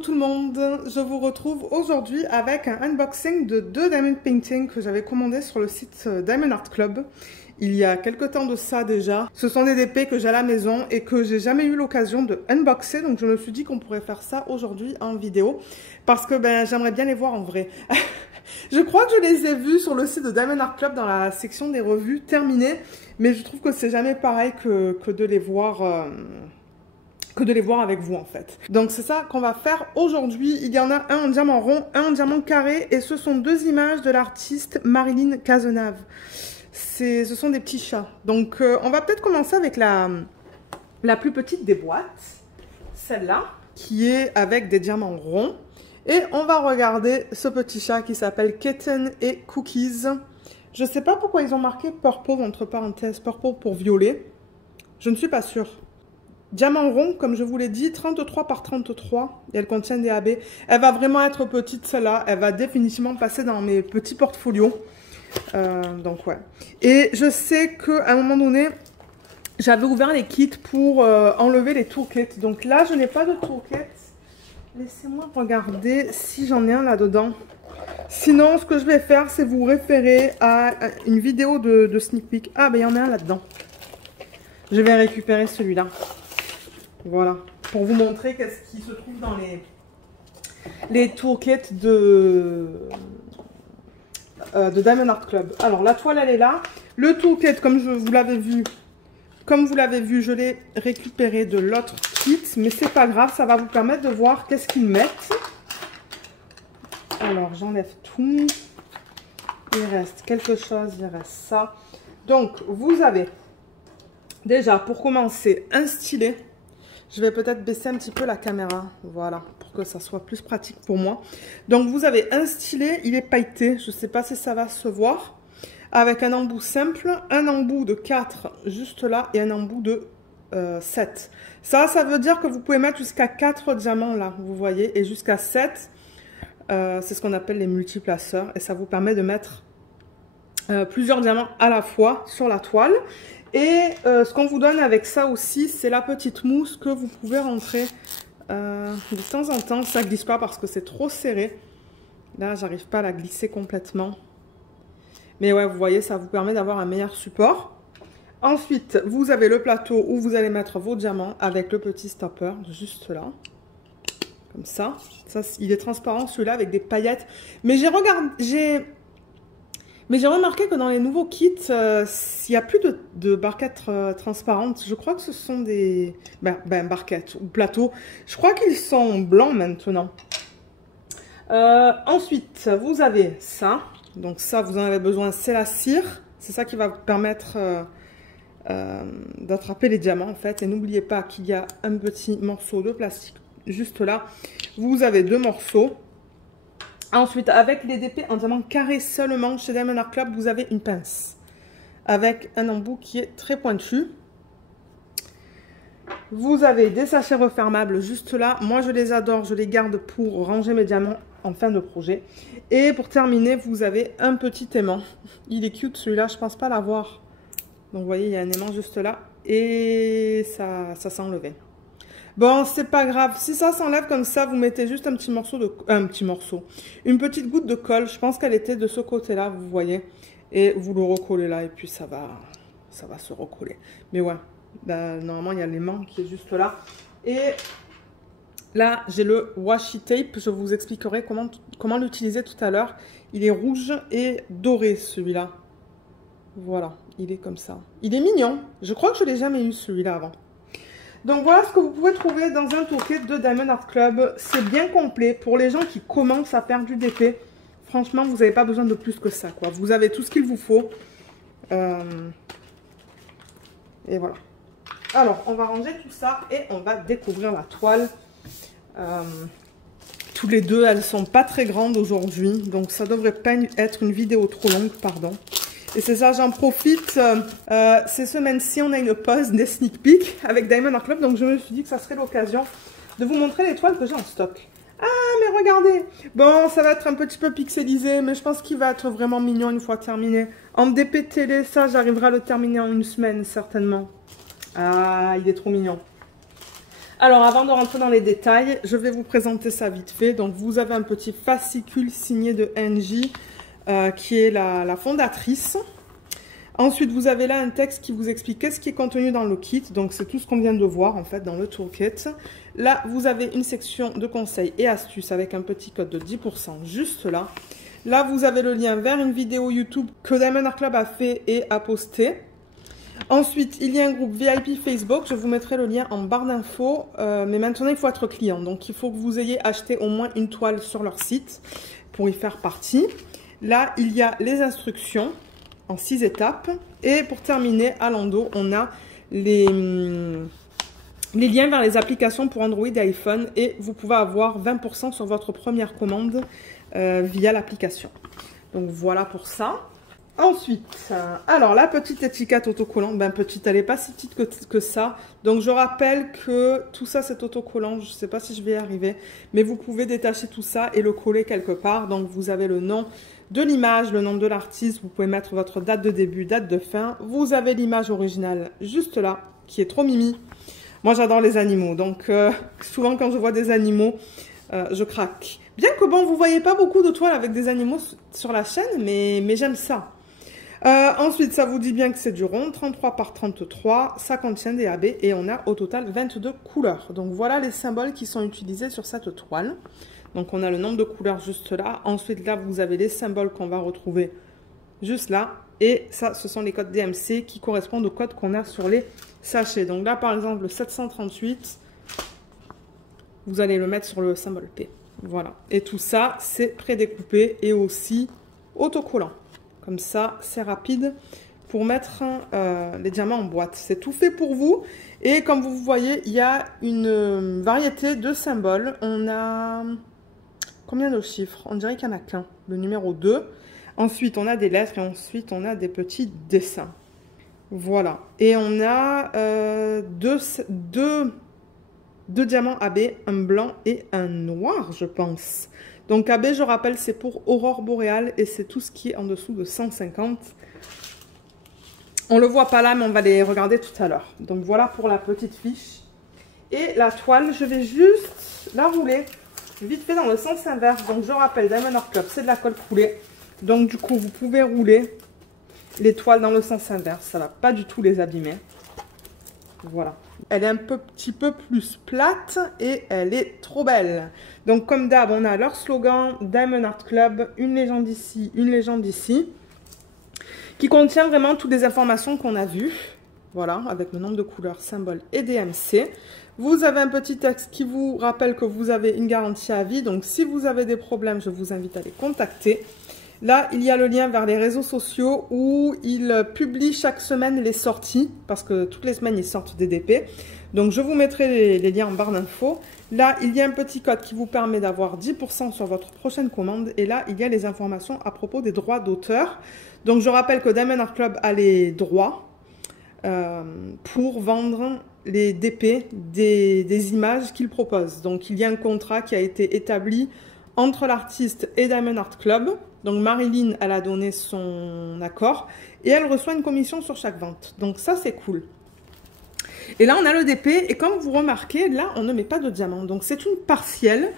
tout le monde, je vous retrouve aujourd'hui avec un unboxing de deux diamond paintings que j'avais commandés sur le site Diamond Art Club il y a quelques temps de ça déjà. Ce sont des DP que j'ai à la maison et que j'ai jamais eu l'occasion de unboxer, donc je me suis dit qu'on pourrait faire ça aujourd'hui en vidéo parce que j'aimerais bien les voir en vrai. Je crois que je les ai vus sur le site de Diamond Art Club dans la section des revues terminées, mais je trouve que c'est jamais pareil que de les voir avec vous en fait. Donc c'est ça qu'on va faire aujourd'hui. Il y en a un en diamant rond, un en diamant carré et ce sont deux images de l'artiste Marilyn Cazenave. Ce sont des petits chats. Donc on va peut-être commencer avec la plus petite des boîtes, celle-là, qui est avec des diamants ronds. Et on va regarder ce petit chat qui s'appelle Kitten et Cookies. Je ne sais pas pourquoi ils ont marqué purple entre parenthèses, purple pour violet. Je ne suis pas sûre. Diamant rond, comme je vous l'ai dit, 33 par 33. Et elle contient des AB. Elle va vraiment être petite, celle-là. Elle va définitivement passer dans mes petits portfolios. Donc, ouais. Et je sais qu'à un moment donné, j'avais ouvert les kits pour enlever les toolkits. Donc là, je n'ai pas de toolkit. Laissez-moi regarder si j'en ai un là-dedans. Sinon, ce que je vais faire, c'est vous référer à une vidéo de sneak peek. Ah, il y en a un là-dedans. Je vais récupérer celui-là. Voilà. Pour vous montrer qu'est-ce qui se trouve dans les toolkits de Diamond Art Club. Alors, la toile, elle est là. Le toolkit, comme vous l'avez vu, je l'ai récupéré de l'autre kit, mais c'est pas grave, ça va vous permettre de voir qu'est-ce qu'ils mettent. Alors, j'enlève tout. Il reste quelque chose, il reste ça. Donc, vous avez déjà, pour commencer, un stylet. Je vais peut-être baisser un petit peu la caméra, voilà, pour que ça soit plus pratique pour moi. Donc, vous avez un stylet, il est pailleté, je ne sais pas si ça va se voir. Avec un embout simple, un embout de 4 juste là et un embout de 7. Ça veut dire que vous pouvez mettre jusqu'à 4 diamants là, vous voyez, et jusqu'à 7, c'est ce qu'on appelle les multiplaceurs. Et ça vous permet de mettre plusieurs diamants à la fois sur la toile. Et ce qu'on vous donne avec ça aussi, c'est la petite mousse que vous pouvez rentrer de temps en temps. Ça ne glisse pas parce que c'est trop serré. Là, j'arrive pas à la glisser complètement. Mais ouais, vous voyez, ça vous permet d'avoir un meilleur support. Ensuite, vous avez le plateau où vous allez mettre vos diamants avec le petit stopper, juste là. Comme ça. Ça, il est transparent celui-là avec des paillettes. Mais j'ai remarqué que dans les nouveaux kits, il n'y a plus de barquettes transparentes. Je crois que ce sont des barquettes ou plateaux. Je crois qu'ils sont blancs maintenant. Ensuite, vous avez ça. Donc ça, vous en avez besoin, c'est la cire. C'est ça qui va vous permettre d'attraper les diamants en fait. Et n'oubliez pas qu'il y a un petit morceau de plastique juste là. Vous avez deux morceaux. Ensuite, avec les DP en diamant carré seulement, chez Diamond Art Club, vous avez une pince. Avec un embout qui est très pointu. Vous avez des sachets refermables juste là. Moi, je les adore, je les garde pour ranger mes diamants en fin de projet. Et pour terminer, vous avez un petit aimant. Il est cute celui-là, je pense pas l'avoir. Donc vous voyez, il y a un aimant juste là. Et ça s'est enlevé. Bon, c'est pas grave. Si ça s'enlève comme ça, vous mettez juste un petit morceau de... Une petite goutte de colle. Je pense qu'elle était de ce côté-là, vous voyez. Et vous le recollez là et puis ça va se recoller. Mais ouais, normalement, il y a l'aimant qui est juste là. Et... là, j'ai le washi tape. Je vous expliquerai comment l'utiliser tout à l'heure. Il est rouge et doré, celui-là. Voilà, il est comme ça. Il est mignon. Je crois que je ne l'ai jamais eu, celui-là, avant. Donc, voilà ce que vous pouvez trouver dans un toolkit de Diamond Art Club. C'est bien complet. Pour les gens qui commencent à faire du DP, franchement, vous n'avez pas besoin de plus que ça, quoi. Vous avez tout ce qu'il vous faut. Et voilà. Alors, on va ranger tout ça et on va découvrir la toile. Tous les deux, elles sont pas très grandes aujourd'hui, donc ça devrait pas être une vidéo trop longue, pardon. Et c'est ça, j'en profite. Ces semaines-ci, on a une pause des sneak peek avec Diamond Art Club, donc je me suis dit que ça serait l'occasion de vous montrer les toiles que j'ai en stock. Ah, mais regardez! Bon, ça va être un petit peu pixelisé, mais je pense qu'il va être vraiment mignon une fois terminé. En DP télé, ça, j'arriverai à le terminer en une semaine, certainement. Ah, il est trop mignon. Alors, avant de rentrer dans les détails, je vais vous présenter ça vite fait. Donc, vous avez un petit fascicule signé de Angie, qui est la fondatrice. Ensuite, vous avez là un texte qui vous explique qu'est-ce qui est contenu dans le kit. Donc, c'est tout ce qu'on vient de voir, en fait, dans le toolkit. Là, vous avez une section de conseils et astuces avec un petit code de 10% juste là. Là, vous avez le lien vers une vidéo YouTube que Diamond Art Club a fait et a posté. Ensuite, il y a un groupe VIP Facebook. Je vous mettrai le lien en barre d'infos. Mais maintenant, il faut être client. Donc, il faut que vous ayez acheté au moins une toile sur leur site pour y faire partie. Là, il y a les instructions en 6 étapes. Et pour terminer, à l'endos, on a les liens vers les applications pour Android et iPhone. Et vous pouvez avoir 20% sur votre première commande via l'application. Donc, voilà pour ça. Ensuite, alors la petite étiquette autocollante, ben petite, elle n'est pas si petite que ça. Donc je rappelle que tout ça c'est autocollant, je ne sais pas si je vais y arriver, mais vous pouvez détacher tout ça et le coller quelque part. Donc vous avez le nom de l'image, le nom de l'artiste, vous pouvez mettre votre date de début, date de fin. Vous avez l'image originale juste là, qui est trop mimi. Moi j'adore les animaux, donc souvent quand je vois des animaux, je craque. Bien que bon, vous ne voyez pas beaucoup de toiles avec des animaux sur la chaîne, mais j'aime ça. Ensuite, ça vous dit bien que c'est du rond, 33 par 33, ça contient des AB et on a au total 22 couleurs. Donc voilà les symboles qui sont utilisés sur cette toile. Donc on a le nombre de couleurs juste là. Ensuite là, vous avez les symboles qu'on va retrouver juste là. Et ça, ce sont les codes DMC qui correspondent aux codes qu'on a sur les sachets. Donc là, par exemple, le 738, vous allez le mettre sur le symbole P. Voilà. Et tout ça, c'est prédécoupé et aussi autocollant. Comme ça, c'est rapide pour mettre les diamants en boîte. C'est tout fait pour vous. Et comme vous voyez, il y a une variété de symboles. On a combien de chiffres? On dirait qu'il n'y en a qu'un. Le numéro 2. Ensuite, on a des lettres et ensuite, on a des petits dessins. Voilà. Et on a deux diamants AB, un blanc et un noir, je pense. Donc AB, je rappelle, c'est pour Aurore Boréale et c'est tout ce qui est en dessous de 150. On ne le voit pas là, mais on va les regarder tout à l'heure. Donc voilà pour la petite fiche. Et la toile, je vais juste la rouler vite fait dans le sens inverse. Donc je rappelle, Diamond Art Club, c'est de la colle coulée. Donc du coup, vous pouvez rouler les toiles dans le sens inverse. Ça ne va pas du tout les abîmer. Voilà. Elle est un petit peu plus plate et elle est trop belle. Donc comme d'hab, on a leur slogan Diamond Art Club, une légende ici, une légende ici, qui contient vraiment toutes les informations qu'on a vues. Voilà, avec le nombre de couleurs, symboles et DMC. Vous avez un petit texte qui vous rappelle que vous avez une garantie à vie. Donc si vous avez des problèmes, je vous invite à les contacter. Là, il y a le lien vers les réseaux sociaux où ils publient chaque semaine les sorties, parce que toutes les semaines, ils sortent des DP. Donc, je vous mettrai les liens en barre d'infos. Là, il y a un petit code qui vous permet d'avoir 10% sur votre prochaine commande. Et là, il y a les informations à propos des droits d'auteur. Donc, je rappelle que Diamond Art Club a les droits pour vendre les DP des images qu'il propose. Donc, il y a un contrat qui a été établi entre l'artiste et Diamond Art Club. Donc Marilyn, elle a donné son accord et elle reçoit une commission sur chaque vente. Donc ça, c'est cool. Et là, on a le DP et comme vous remarquez, là, on ne met pas de diamant. Donc c'est une partielle.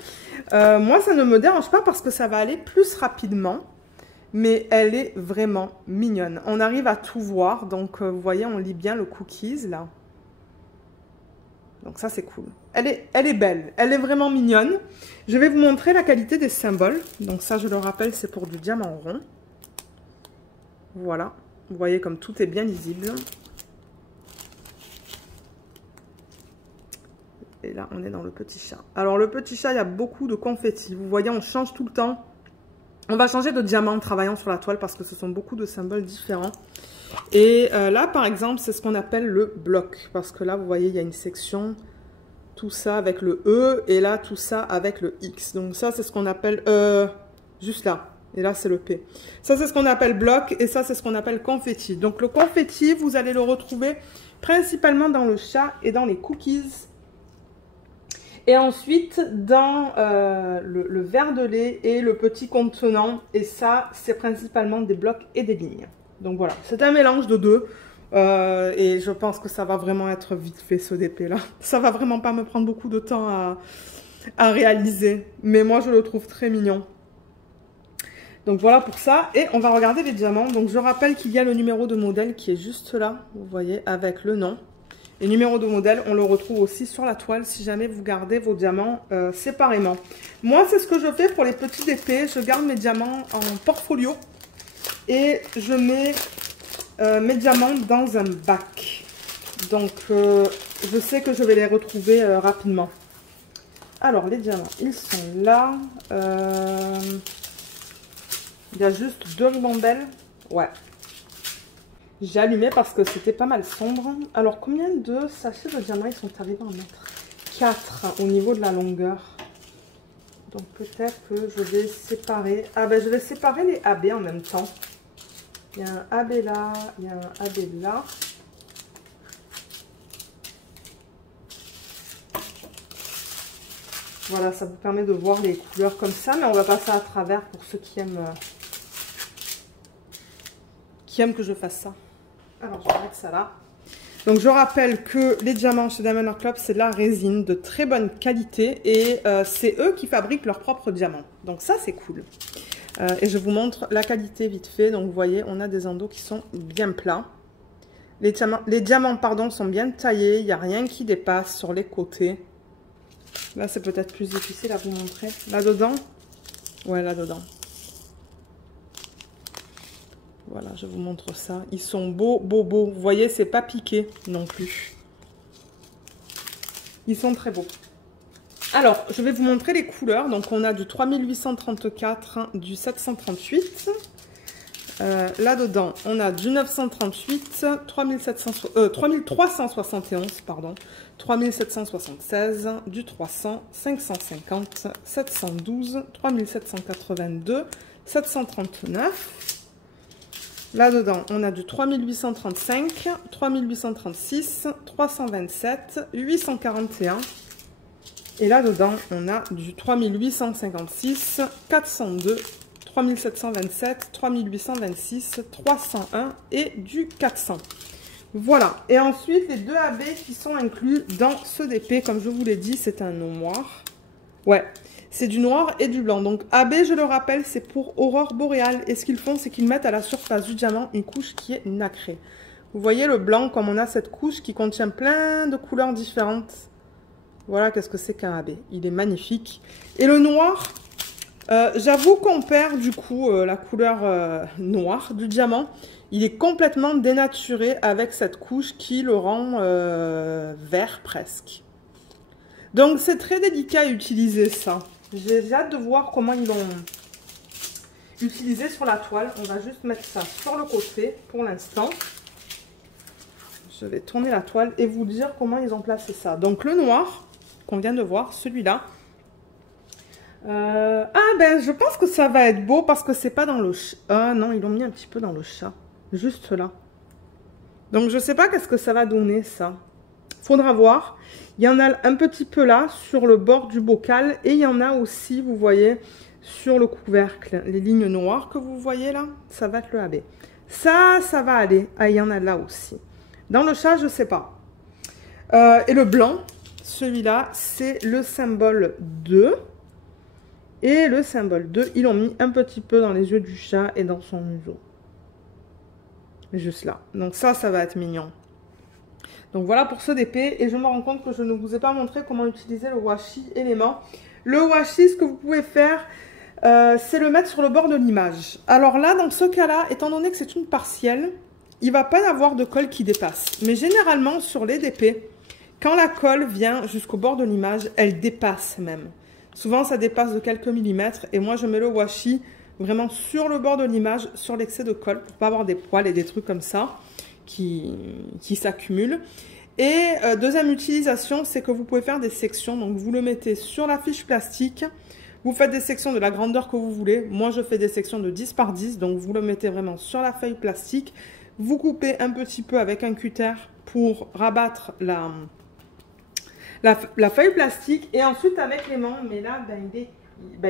Moi, ça ne me dérange pas parce que ça va aller plus rapidement. Mais elle est vraiment mignonne. On arrive à tout voir. Donc, vous voyez, on lit bien le cookies, là. Donc ça, c'est cool. Elle est belle. Elle est vraiment mignonne. Je vais vous montrer la qualité des symboles. Donc ça, je le rappelle, c'est pour du diamant rond. Voilà. Vous voyez comme tout est bien lisible. Et là, on est dans le petit chat. Alors, le petit chat, il y a beaucoup de confettis. Vous voyez, on change tout le temps. On va changer de diamant en travaillant sur la toile parce que ce sont beaucoup de symboles différents. Et là, par exemple, c'est ce qu'on appelle le bloc. Parce que là, vous voyez, il y a une section, tout ça avec le E, et là, tout ça avec le X. Donc ça, c'est ce qu'on appelle, juste là. Et là, c'est le P. Ça, c'est ce qu'on appelle bloc, et ça, c'est ce qu'on appelle confetti. Donc le confetti, vous allez le retrouver principalement dans le chat et dans les cookies. Et ensuite, dans le verre de lait et le petit contenant. Et ça, c'est principalement des blocs et des lignes. Donc voilà, c'est un mélange de deux. Et je pense que ça va vraiment être vite fait ce DP là. Ça va vraiment pas me prendre beaucoup de temps à réaliser. Mais moi je le trouve très mignon. Donc voilà pour ça. Et on va regarder les diamants. Donc je rappelle qu'il y a le numéro de modèle qui est juste là. Vous voyez, avec le nom. Et numéro de modèle, on le retrouve aussi sur la toile si jamais vous gardez vos diamants séparément. Moi, c'est ce que je fais pour les petits DP. Je garde mes diamants en portfolio. Et je mets mes diamants dans un bac. Donc, je sais que je vais les retrouver rapidement. Alors, les diamants, ils sont là. Il y a juste 2 ribambelles. Ouais. J'ai allumé parce que c'était pas mal sombre. Alors, combien de sachets de diamants ils sont arrivés à en mettre? 4 au niveau de la longueur. Donc, peut-être que je vais séparer. Ah ben, je vais séparer les AB en même temps. Il y a un AB là, il y a un AB là. Voilà, ça vous permet de voir les couleurs comme ça, mais on va passer à travers pour ceux qui aiment que je fasse ça. Alors, je vais mettre ça là. Donc, je rappelle que les diamants chez Diamond Club, c'est de la résine de très bonne qualité et c'est eux qui fabriquent leurs propres diamants. Donc, ça, c'est cool. Et je vous montre la qualité vite fait. Donc, vous voyez, on a des endos qui sont bien plats. Les diamants, pardon, sont bien taillés. Il n'y a rien qui dépasse sur les côtés. Là, c'est peut-être plus difficile à vous montrer. Là-dedans? Ouais, là-dedans. Voilà, je vous montre ça. Ils sont beaux, beaux, beaux. Vous voyez, c'est pas piqué non plus. Ils sont très beaux. Alors, je vais vous montrer les couleurs. Donc, on a du 3834, du 738. Là-dedans, on a du 938, 3371, pardon, 3776, du 300, 550, 712, 3782, 739. Là-dedans, on a du 3835, 3836, 327, 841. Et là-dedans, on a du 3856, 402, 3727, 3826, 301 et du 400. Voilà. Et ensuite, les 2 AB qui sont inclus dans ce DP, comme je vous l'ai dit, c'est un noir. Ouais, c'est du noir et du blanc. Donc, AB, je le rappelle, c'est pour aurore boréale. Et ce qu'ils font, c'est qu'ils mettent à la surface du diamant une couche qui est nacrée. Vous voyez le blanc, comme on a cette couche qui contient plein de couleurs différentes. Voilà, qu'est-ce que c'est qu'un AB. Il est magnifique. Et le noir... j'avoue qu'on perd du coup la couleur noire du diamant. Il est complètement dénaturé avec cette couche qui le rend vert presque. Donc c'est très délicat à utiliser ça. J'ai hâte de voir comment ils l'ont utilisé sur la toile. On va juste mettre ça sur le côté pour l'instant. Je vais tourner la toile et vous dire comment ils ont placé ça. Donc le noir qu'on vient de voir, celui-là. Ah ben je pense que ça va être beau parce que c'est pas dans le chat. Ah non, ils l'ont mis un petit peu dans le chat. Juste là. Donc je sais pas qu'est-ce que ça va donner ça. Faudra voir. Il y en a un petit peu là sur le bord du bocal. Et il y en a aussi, vous voyez, sur le couvercle. Les lignes noires que vous voyez là, ça va être le AB. Ça va aller. Ah, il y en a là aussi. Dans le chat, je sais pas. Et le blanc, celui-là, c'est le symbole 2. Et le symbole 2, ils l'ont mis un petit peu dans les yeux du chat et dans son museau. Juste là. Donc ça va être mignon. Donc voilà pour ce DP. Et je me rends compte que je ne vous ai pas montré comment utiliser le washi élément. Le washi, ce que vous pouvez faire, c'est le mettre sur le bord de l'image. Alors là, dans ce cas-là, étant donné que c'est une partielle, il ne va pas y avoir de colle qui dépasse. Mais généralement, sur les DP, quand la colle vient jusqu'au bord de l'image, elle dépasse même. Souvent, ça dépasse de quelques millimètres. Et moi, je mets le washi vraiment sur le bord de l'image, sur l'excès de colle, pour pas avoir des poils et des trucs comme ça qui s'accumulent. Et deuxième utilisation, c'est que vous pouvez faire des sections. Donc, vous le mettez sur la fiche plastique. Vous faites des sections de la grandeur que vous voulez. Moi, je fais des sections de 10 par 10. Donc, vous le mettez vraiment sur la feuille plastique. Vous coupez un petit peu avec un cutter pour rabattre la feuille plastique et ensuite avec l'aimant, mais là,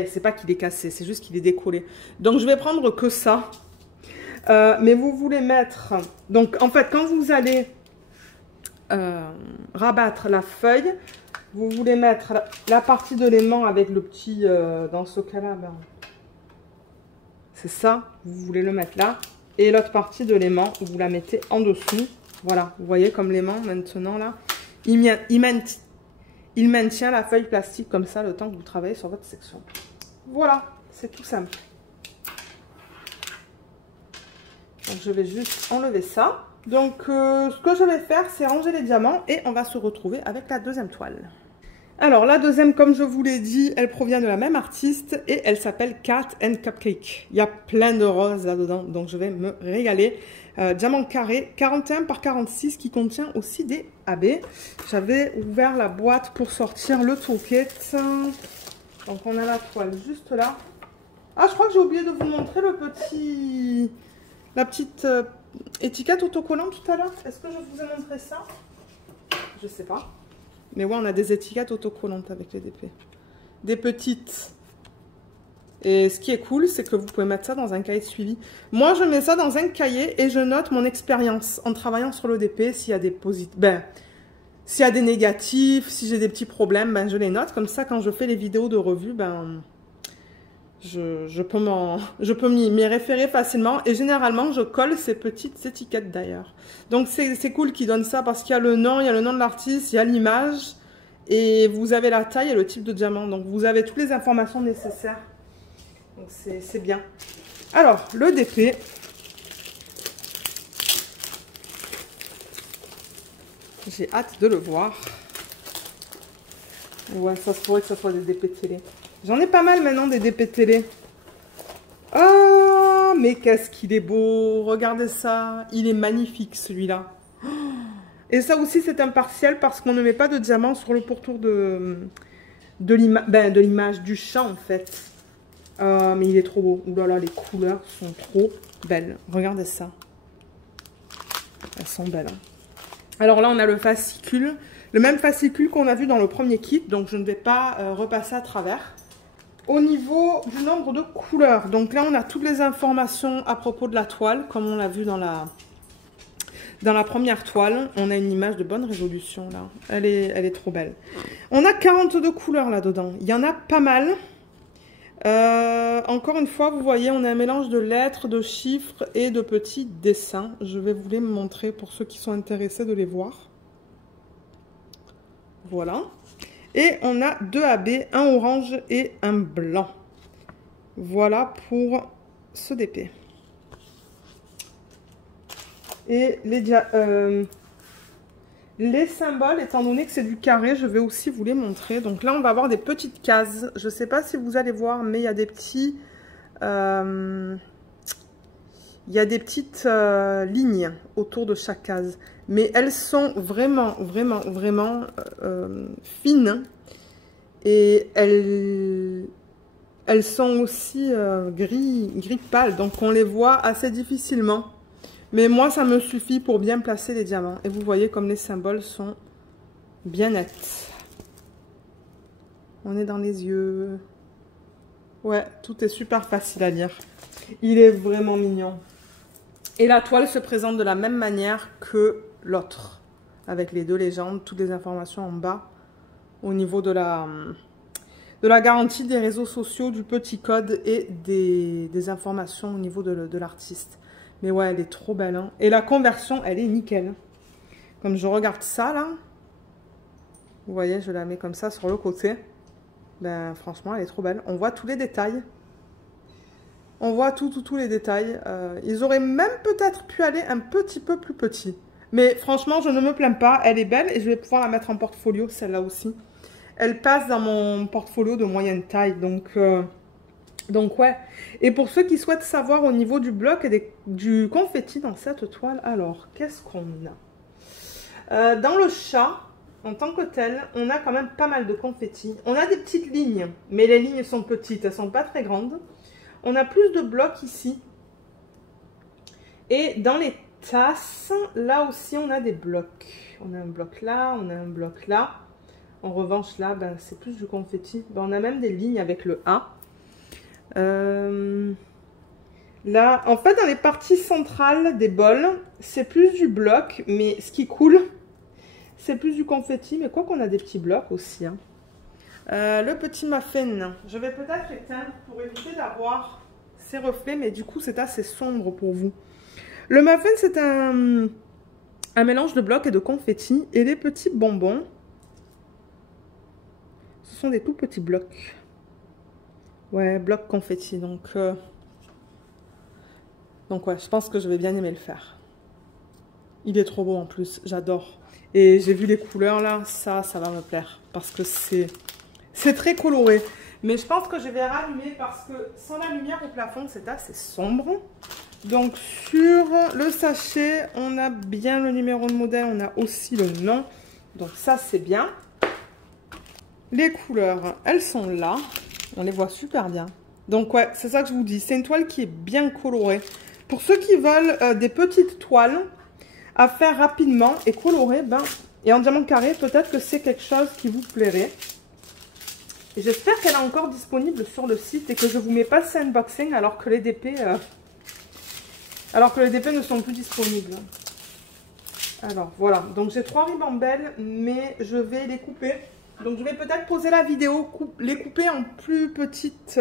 c'est pas qu'il est cassé, c'est juste qu'il est décollé. Donc je vais prendre que ça. Mais vous voulez mettre... Donc, en fait, quand vous allez rabattre la feuille, vous voulez mettre la partie de l'aimant avec le petit... dans ce cas-là, ben, c'est ça. Vous voulez le mettre là. Et l'autre partie de l'aimant, vous la mettez en dessous. Voilà, vous voyez comme l'aimant, maintenant, là, il maintient la feuille plastique comme ça le temps que vous travaillez sur votre section. Voilà, c'est tout simple. Donc, je vais juste enlever ça. Donc, ce que je vais faire, c'est ranger les diamants et on va se retrouver avec la deuxième toile. Alors, la deuxième, comme je vous l'ai dit, elle provient de la même artiste et elle s'appelle Cat and Cupcake. Il y a plein de roses là-dedans, donc je vais me régaler. Diamant carré, 41 par 46 qui contient aussi des AB. J'avais ouvert la boîte pour sortir le toolkit. Donc, on a la toile juste là. Ah, je crois que j'ai oublié de vous montrer la petite étiquette autocollante tout à l'heure. Est-ce que je vous ai montré ça? Je sais pas. Mais ouais, on a des étiquettes autocollantes avec les DP. Des petites. Et ce qui est cool, c'est que vous pouvez mettre ça dans un cahier de suivi. Moi, je mets ça dans un cahier et je note mon expérience en travaillant sur le DP. S'il y a des positifs, s'il y a des négatifs, si j'ai des petits problèmes, ben, je les note. Comme ça, quand je fais les vidéos de revue, ben, je peux m'y référer facilement. Et généralement, je colle ces petites étiquettes d'ailleurs. Donc, c'est cool qu'ils donnent ça parce qu'il y a le nom de l'artiste, il y a l'image. Et vous avez la taille et le type de diamant. Donc, vous avez toutes les informations nécessaires. Donc, c'est bien. Alors, le DP. J'ai hâte de le voir. Ouais, ça se pourrait que ce soit des DP télé. J'en ai pas mal maintenant des DP télé. Oh, mais qu'est-ce qu'il est beau. Regardez ça. Il est magnifique, celui-là. Et ça aussi, c'est impartial parce qu'on ne met pas de diamant sur le pourtour de l'image, du champ, en fait. Mais il est trop beau. Ouh là là, les couleurs sont trop belles. Regardez ça. Elles sont belles. Hein. Alors là, on a le fascicule. Le même fascicule qu'on a vu dans le premier kit. Donc, je ne vais pas repasser à travers. Au niveau du nombre de couleurs. Donc là, on a toutes les informations à propos de la toile. Comme on l'a vu dans la première toile. On a une image de bonne résolution là. Elle est trop belle. On a 42 couleurs là-dedans. Il y en a pas mal. Encore une fois, vous voyez, on a un mélange de lettres, de chiffres et de petits dessins. Je vais vous les montrer pour ceux qui sont intéressés de les voir. Voilà. Et on a 2 AB, un orange et un blanc. Voilà pour ce DP. Et les symboles, étant donné que c'est du carré, je vais aussi vous les montrer. Donc là, on va avoir des petites cases. Je ne sais pas si vous allez voir, mais il y a des petits... il y a des petites lignes autour de chaque case. Mais elles sont vraiment, vraiment, vraiment fines. Et elles sont aussi gris pâle. Donc on les voit assez difficilement. Mais moi, ça me suffit pour bien placer les diamants. Et vous voyez comme les symboles sont bien nets. On est dans les yeux. Ouais, tout est super facile à lire. Il est vraiment mignon. Et la toile se présente de la même manière que l'autre. Avec les deux légendes, toutes les informations en bas. Au niveau de la garantie des réseaux sociaux, du petit code et des informations au niveau de l'artiste. Mais ouais, elle est trop belle. Hein. Et la conversion, elle est nickel. Comme je regarde ça, là. Vous voyez, je la mets comme ça sur le côté. Ben, franchement, elle est trop belle. On voit tous les détails. On voit tous les détails. Ils auraient même peut-être pu aller un petit peu plus petit. Mais franchement, je ne me plains pas. Elle est belle et je vais pouvoir la mettre en portfolio, celle-là aussi. Elle passe dans mon portfolio de moyenne taille. Donc ouais, et pour ceux qui souhaitent savoir au niveau du bloc et du confetti dans cette toile, alors, qu'est-ce qu'on a? Dans le chat, en tant que tel, on a quand même pas mal de confetti. On a des petites lignes, mais les lignes sont petites, elles sont pas très grandes. On a plus de blocs ici. Et dans les tasses, là aussi, on a des blocs. On a un bloc là, on a un bloc là. En revanche, là, ben, c'est plus du confetti. Ben, on a même des lignes avec le A. Là, en fait, dans les parties centrales des bols, c'est plus du bloc, mais ce qui coule, c'est plus du confetti. Mais quoi qu'on a des petits blocs aussi. Hein. Le petit muffin, je vais peut-être éteindre pour éviter d'avoir ces reflets, mais du coup, c'est assez sombre pour vous. Le muffin, c'est un mélange de blocs et de confetti. Et les petits bonbons, ce sont des tout petits blocs. Ouais, blocs confetti. Donc ouais, je pense que je vais bien aimer le faire. Il est trop beau en plus, j'adore. Et j'ai vu les couleurs là, ça va me plaire. Parce que c'est très coloré. Mais je pense que je vais rallumer parce que sans la lumière au plafond, c'est assez sombre. Donc sur le sachet, on a bien le numéro de modèle, on a aussi le nom. Donc ça, c'est bien. Les couleurs, elles sont là. On les voit super bien. Donc ouais, c'est ça que je vous dis. C'est une toile qui est bien colorée. Pour ceux qui veulent des petites toiles à faire rapidement et colorées, et en diamant carré, peut-être que c'est quelque chose qui vous plairait. Et j'espère qu'elle est encore disponible sur le site et que je ne vous mets pas ce unboxing alors que les DP ne sont plus disponibles. Alors voilà, donc j'ai 3 ribambelles, mais je vais les couper. Donc je vais peut-être poser la vidéo, les couper en plus petites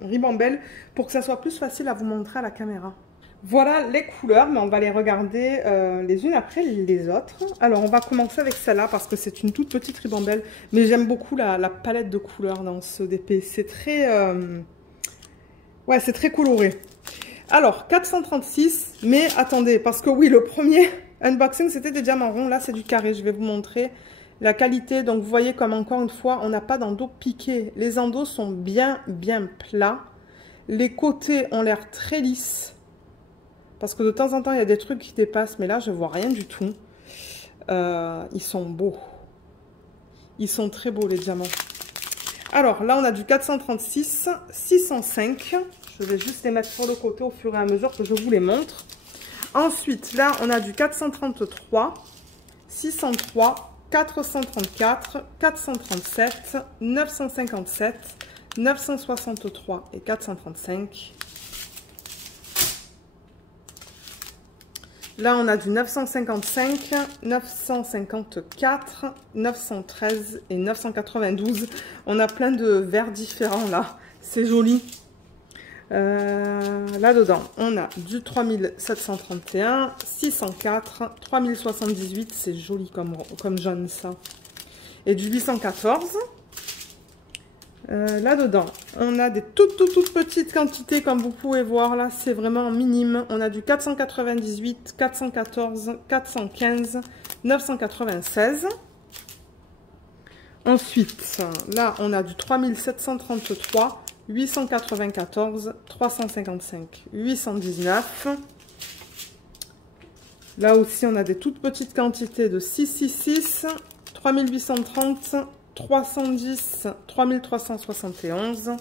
ribambelles pour que ça soit plus facile à vous montrer à la caméra. Voilà les couleurs, mais on va les regarder les unes après les autres. Alors on va commencer avec celle-là parce que c'est une toute petite ribambelle, mais j'aime beaucoup la palette de couleurs dans ce DP. C'est très, ouais, c'est très coloré. Alors 436, mais attendez, parce que oui, le premier unboxing c'était des diamants ronds, là c'est du carré. Je vais vous montrer la qualité. Donc vous voyez comme encore une fois, on n'a pas d'endos piqués. Les endos sont bien plats. Les côtés ont l'air très lisses. Parce que de temps en temps, il y a des trucs qui dépassent. Mais là, je vois rien du tout. Ils sont beaux. Ils sont très beaux, les diamants. Alors, là, on a du 436, 605. Je vais juste les mettre sur le côté au fur et à mesure que je vous les montre. Ensuite, là, on a du 433, 603, 434, 437, 957, 963 et 435. Là, on a du 955, 954, 913 et 992. On a plein de verts différents là. C'est joli. Là-dedans, on a du 3731, 604, 3078. C'est joli comme jaune ça. Et du 814. Là-dedans, on a des toutes petites quantités, comme vous pouvez voir, là, c'est vraiment minime. On a du 498, 414, 415, 996. Ensuite, là, on a du 3733, 894, 355, 819. Là aussi, on a des toutes petites quantités de 666, 3830, 310, 3371.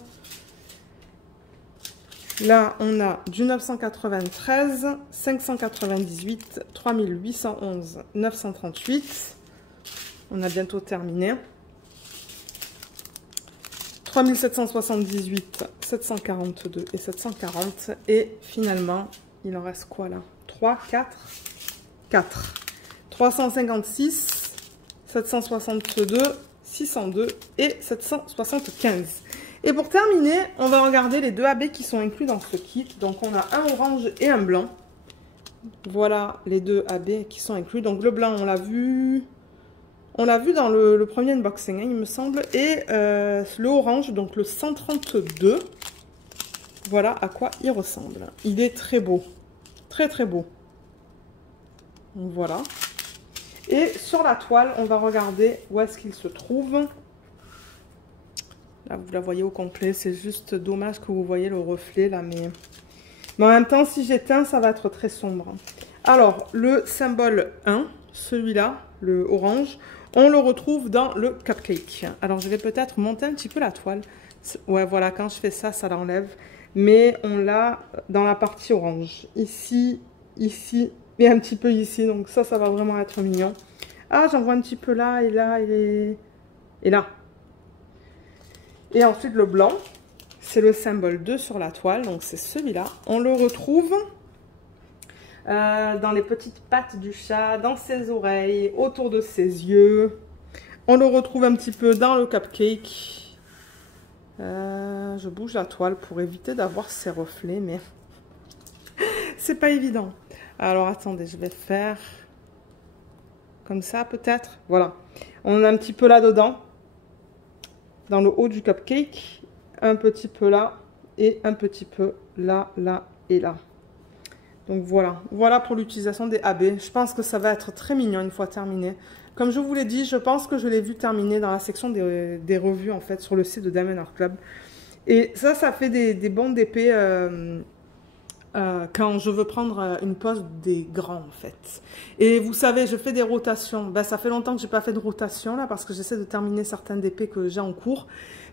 Là, on a du 993, 598, 3811, 938. On a bientôt terminé. 3778, 742 et 740. Et finalement, il en reste quoi là? 3, 4, 4. 356, 762, 602 et 775. Et pour terminer, on va regarder les deux AB qui sont inclus dans ce kit. Donc on a un orange et un blanc. Voilà les deux AB qui sont inclus. Donc le blanc, on l'a vu dans le premier unboxing, hein, il me semble. Et le orange, donc le 132. Voilà à quoi il ressemble. Il est très beau. Très beau. Donc voilà. Et sur la toile, on va regarder où est-ce qu'il se trouve. Là, vous la voyez au complet. C'est juste dommage que vous voyez le reflet là. Mais en même temps, si j'éteins, ça va être très sombre. Alors, le symbole 1, celui-là, le orange, on le retrouve dans le cupcake. Alors, je vais peut-être monter un petit peu la toile. Ouais, voilà, quand je fais ça, ça l'enlève. Mais on l'a dans la partie orange. Ici, ici. Et un petit peu ici, donc ça va vraiment être mignon. Ah, j'en vois un petit peu là, et là, et là. Et ensuite le blanc, C'est le symbole 2 sur la toile, donc c'est celui-là. On le retrouve dans les petites pattes du chat, dans ses oreilles, autour de ses yeux. On le retrouve un petit peu dans le cupcake. Je bouge la toile pour éviter d'avoir ces reflets, mais c'est pas évident. Alors attendez, je vais faire comme ça peut-être. Voilà. On a un petit peu là-dedans, dans le haut du cupcake, un petit peu là et un petit peu là, là et là. Donc voilà, voilà pour l'utilisation des AB. Je pense que ça va être très mignon une fois terminé. Comme je vous l'ai dit, je pense que je l'ai vu terminer dans la section des revues en fait sur le site de Diamond Art Club. Et ça fait des bons d'épée quand je veux prendre une pose des grands en fait. Et vous savez, je fais des rotations. Ben, ça fait longtemps que j'ai pas fait de rotation là parce que j'essaie de terminer certaines d'épée que j'ai en cours.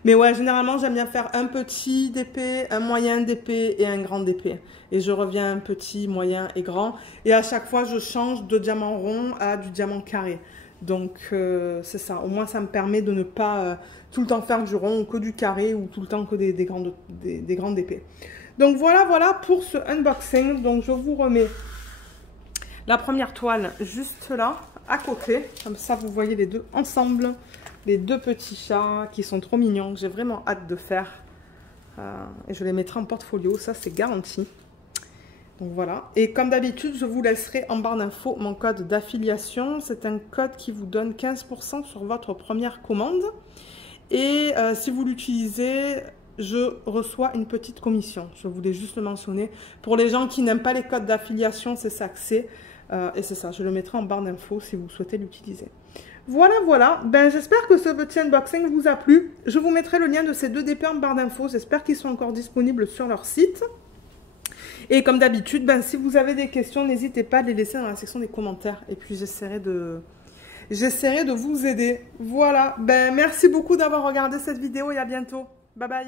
Mais ouais, généralement j'aime bien faire un petit d'épée, un moyen d'épée et un grand d'épée. Et je reviens un petit, moyen et grand. Et à chaque fois je change de diamant rond à du diamant carré. Donc c'est ça. Au moins ça me permet de ne pas tout le temps faire du rond ou que du carré ou tout le temps que des grandes épées. Donc voilà pour ce unboxing. Donc je vous remets la première toile juste là, à côté. Comme ça vous voyez les deux ensemble. Les deux petits chats qui sont trop mignons, que j'ai vraiment hâte de faire. Et je les mettrai en portfolio, ça c'est garanti. Donc voilà. Et comme d'habitude, je vous laisserai en barre d'infos mon code d'affiliation. C'est un code qui vous donne 15% sur votre première commande. Et si vous l'utilisez, je reçois une petite commission. Je voulais juste le mentionner. Pour les gens qui n'aiment pas les codes d'affiliation, c'est ça que c'est. Et c'est ça, je le mettrai en barre d'infos si vous souhaitez l'utiliser. Voilà. Ben, j'espère que ce petit unboxing vous a plu. Je vous mettrai le lien de ces deux DP en barre d'infos. J'espère qu'ils sont encore disponibles sur leur site. Et comme d'habitude, ben, si vous avez des questions, n'hésitez pas à les laisser dans la section des commentaires. Et puis, j'essaierai de vous aider. Voilà. Ben, merci beaucoup d'avoir regardé cette vidéo et à bientôt. Bye bye.